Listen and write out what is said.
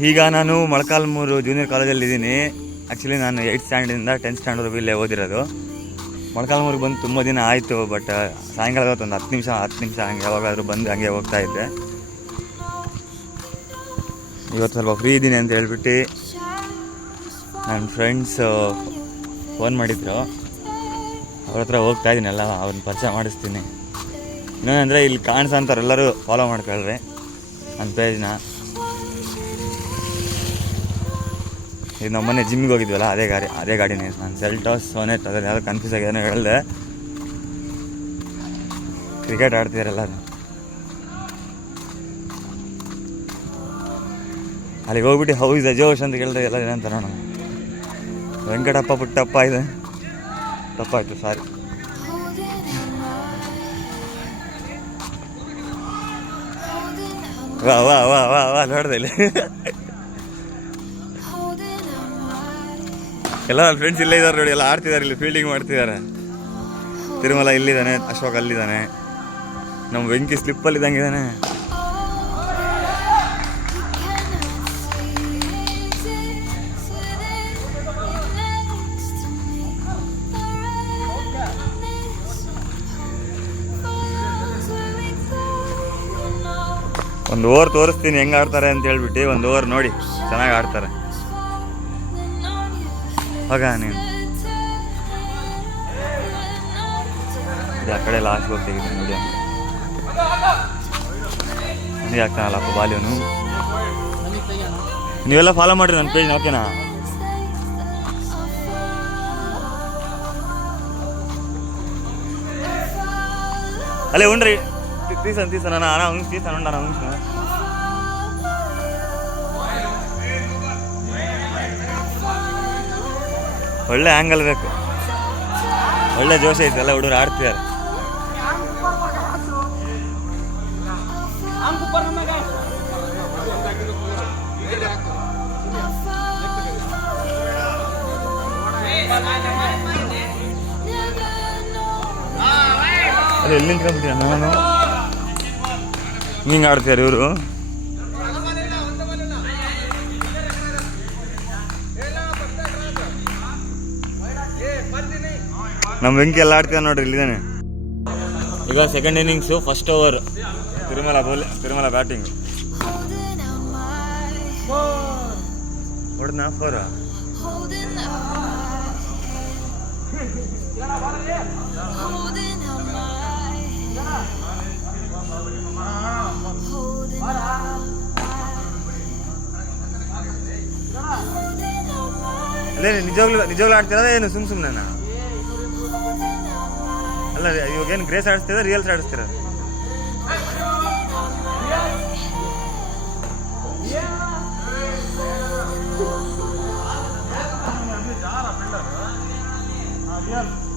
ಈಗ ನಾನು ಮೊಳಕಾಲ್ಮೂರು ಜೂನಿಯರ್ ಕಾಲೇಜಲ್ಲಿದ್ದೀನಿ. ಆ್ಯಕ್ಚುಲಿ ನಾನು 8th ಸ್ಟ್ಯಾಂಡರ್ಡಿಂದ 10th ಸ್ಟ್ಯಾಂಡರ್ಡ್ವರೆಗೂ ಇಲ್ಲೇ ಓದಿರೋದು. ಮೊಳಕಾಲ್ಮೂರಿಗೆ ಬಂದು ತುಂಬ ದಿನ ಆಯಿತು. ಬಟ್ ಸಾಯಂಕಾಲ ಹೊತ್ತು ಒಂದು 10 ನಿಮಿಷ ಹಂಗೆ ಯಾವಾಗಾದರೂ ಬಂದು ಹಂಗೆ ಹೋಗ್ತಾ ಇದ್ದೆ. ಇವತ್ತು ಸ್ವಲ್ಪ ಫ್ರೀ ಇದ್ದೀನಿ ಅಂತ ಹೇಳ್ಬಿಟ್ಟು ನನ್ನ ಫ್ರೆಂಡ್ಸ್ ಫೋನ್ ಮಾಡಿದ್ರು. ಅವ್ರ ಹತ್ರ ಹೋಗ್ತಾ ಇದ್ದೀನಿ, ಎಲ್ಲ ಅವ್ರನ್ನ ಪರಿಚಯ ಮಾಡಿಸ್ತೀನಿ. ಇನ್ನೊಂದಂದರೆ ಇಲ್ಲಿ ಕಾಣಿಸೋಂಥವ್ರು ಎಲ್ಲರೂ ಫಾಲೋ ಮಾಡ್ಕೊಳ್ರಿ ನನ್ನ ಪೇಜ್ನ. ಇದು ನಮ್ಮನೆ ಜಿಮ್ಮಿಗೆ ಹೋಗಿದ್ವಲ್ಲ ಅದೇ ಗಾಡಿನೇ. ನಾನು ಸೆಲ್ಟಾಸ್ ಸೋನೆಟ್ ಅದ್ರಲ್ಲಿ ಯಾವ್ದು ಕನ್ಫ್ಯೂಸ್ ಆಗಿ ಏನೋ ಹೇಳಿದೆ. ಕ್ರಿಕೆಟ್ ಆಡ್ತಿದ್ದಾರೆ ಎಲ್ಲರೂ. ಅಲ್ಲಿಗೆ ಹೋಗ್ಬಿಟ್ಟು ಹೌ ಇಸ್ ಜೋಶ್ ಅಂತ ಕೇಳಿದ್ರೆ ಎಲ್ಲ ಏನಂತ ನೋಡೋಣ. ವೆಂಕಟಪ್ಪ ಪುಟ್ಟಪ್ಪ ಇದೆ, ತಪ್ಪಾಯ್ತು ಸಾರಿ. ವಾ ವಾ ವಾ ವಾ ವಾ ನೋಡ್ದೆ ಇಲ್ಲಿ ಎಲ್ಲ ನನ್ನ ಫ್ರೆಂಡ್ಸ್ ಇಲ್ಲೇ ಇದ್ದಾರೆ ನೋಡಿ, ಎಲ್ಲ ಆಡ್ತಿದ್ದಾರೆ, ಇಲ್ಲಿ ಫೀಲ್ಡಿಂಗ್ ಮಾಡ್ತಿದ್ದಾರೆ. ತಿರುಮಲ ಇಲ್ಲಿದ್ದಾನೆ, ಅಶೋಕ್ ಅಲ್ಲಿದ್ದಾನೆ, ನಮ್ಮ ವೆಂಕಿ ಸ್ಲಿಪ್ಪಲ್ಲಿದ್ದಂಗಿದ್ದಾನೆ. ಒಂದು ಓವರ್ ತೋರಿಸ್ತೀನಿ ಹೆಂಗೆ ಆಡ್ತಾರೆ ಅಂತ ಹೇಳ್ಬಿಟ್ಟು. ಒಂದು ಓವರ್ ನೋಡಿ, ಚೆನ್ನಾಗಿ ಆಡ್ತಾರೆ. ಹೋಗ ನೀನು ಆ ಕಡೆ ಲಾಸ್ಟ್ ಹೋಗ್ತಿದ್ದೀನಿ ನೋಡಿ. ನನಗೆ ಆಗ್ತಾನಲ್ಲಪ್ಪ ಬಾಲ್ಯವನು. ನೀವೆಲ್ಲ ಫಾಲೋ ಮಾಡಿರಿ ನನ್ನ ಪೇಜ್, ಓಕೆನಾ? ಅಲ್ಲೇ ಉಂಡ್ರಿ తీసాను అన్న ఉంచి తీసాను అన్న ఉంచి. ಒಳ್ಳೆ ಆ್ಯಂಗಲ್ ಬೇಕು, ಒಳ್ಳೆ ಜೋಶ್ ಐತೆ, ಎಲ್ಲ ಹುಡುಗರು ಆಡ್ತಿದ್ದಾರೆ. ಅದೇ ಎಲ್ಲಿ ನಿಂತ್ಕೊಂಡ್ಬಿಟ್ಟಿಯ ನಾನು ಹಿಂಗೆ ಆಡ್ತಿದ್ದಾರೆ ಇವರು. ನಮ್ಮ ವೆಂಕಿ ಎಲ್ಲ ಆಡ್ತಿದ್ದಾರೆ ನೋಡ್ರಿ, ಇಲ್ಲಿದ್ದಾನೆ. ಈಗ second innings, first over Tirumala batting ಹೊಡೆದ್ನಾ 4. ಅದೇ ನಿಜವಾಗ್ಲೂ ಆಡ್ತಿರೋದ ಏನು ಸುಮ್ಮನೆ? ಅಲ್ಲ ಇವಾಗೇನು ಗ್ರೇಸ್ ಆಡಿಸ್ತಿದ, ರಿಯಲ್ಸ್ ಆಡಿಸ್ತಿರ? Yeah.